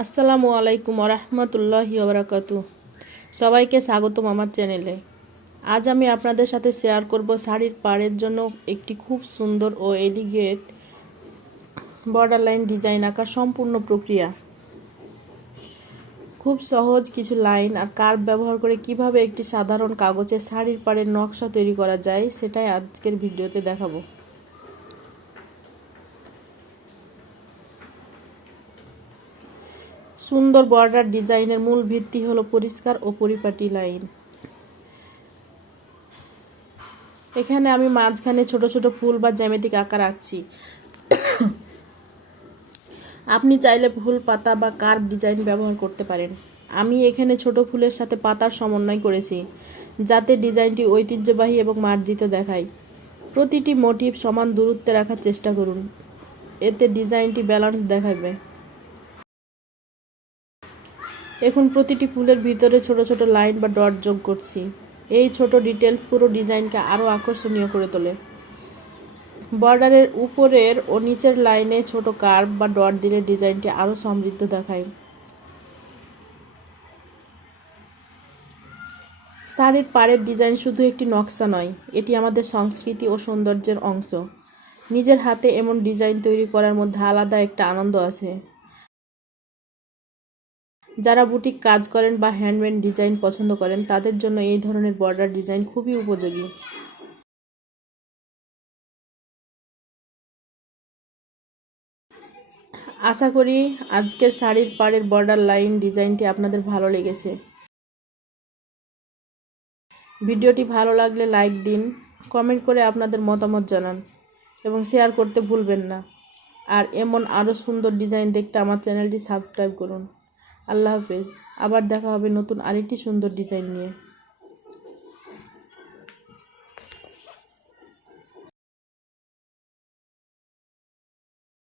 আসসালামু আলাইকুম ওরহমতুল্লাহি ওবরাকাতু। সবাইকে স্বাগতম আমার চ্যানেলে। আজ আমি আপনাদের সাথে শেয়ার করব শাড়ির পাড়ের জন্য একটি খুব সুন্দর ও এলিগেন্ট বর্ডার লাইন ডিজাইন আঁকার সম্পূর্ণ প্রক্রিয়া। খুব সহজ কিছু লাইন আর কার্ভ ব্যবহার করে কিভাবে একটি সাধারণ কাগজে শাড়ির পাড়ের নকশা তৈরি করা যায় সেটাই আজকের ভিডিওতে দেখাবো। সুন্দর বর্ডার ডিজাইনের মূল ভিত্তি হলো পরিষ্কার ও পরিপাটি লাইন। এখানে আমি মাঝখানে ছোট ছোট ফুল বা জ্যামিতিক আকার আঁকছি। আপনি চাইলে ফুল, পাতা বা কার্ভ ডিজাইন ব্যবহার করতে পারেন। আমি এখানে ছোট ফুলের সাথে পাতার সমন্বয় করেছি যাতে ডিজাইনটি ঐতিহ্যবাহী এবং মার্জিত দেখায়। প্রতিটি মোটিভ সমান দূরত্বে রাখার চেষ্টা করুন, এতে ডিজাইনটি ব্যালেন্স দেখাবে। এখন প্রতিটি ফুলের ভিতরে ছোট ছোট লাইন বা ডট যোগ করছি। এই ছোট ডিটেলস পুরো ডিজাইনকে আরও আকর্ষণীয় করে তোলে। বর্ডারের উপরের ও নিচের লাইনে ছোট কার্ভ বা ডট দিলে ডিজাইনটি আরও সমৃদ্ধ দেখায়। শাড়ির পাড়ের ডিজাইন শুধু একটি নকশা নয়, এটি আমাদের সংস্কৃতি ও সৌন্দর্যের অংশ। নিজের হাতে এমন ডিজাইন তৈরি করার মধ্যে আলাদা একটা আনন্দ আছে। যারা বুটিক কাজ করেন বা হ্যান্ডমেড ডিজাইন পছন্দ করেন তাদের জন্য এই ধরনের বর্ডার ডিজাইন খুবই উপযোগী। আশা করি আজকের শাড়ির পাড়ের বর্ডার লাইন ডিজাইনটি আপনাদের ভালো লেগেছে। ভিডিওটি ভালো লাগলে লাইক দিন, কমেন্ট করে আপনাদের মতামত জানান এবং শেয়ার করতে ভুলবেন না। আর এমন আরও সুন্দর ডিজাইন দেখতে আমার চ্যানেলটি সাবস্ক্রাইব করুন। আল্লাহ হাফেজ। আবার দেখা হবে নতুন আরেকটি সুন্দর ডিজাইন নিয়ে।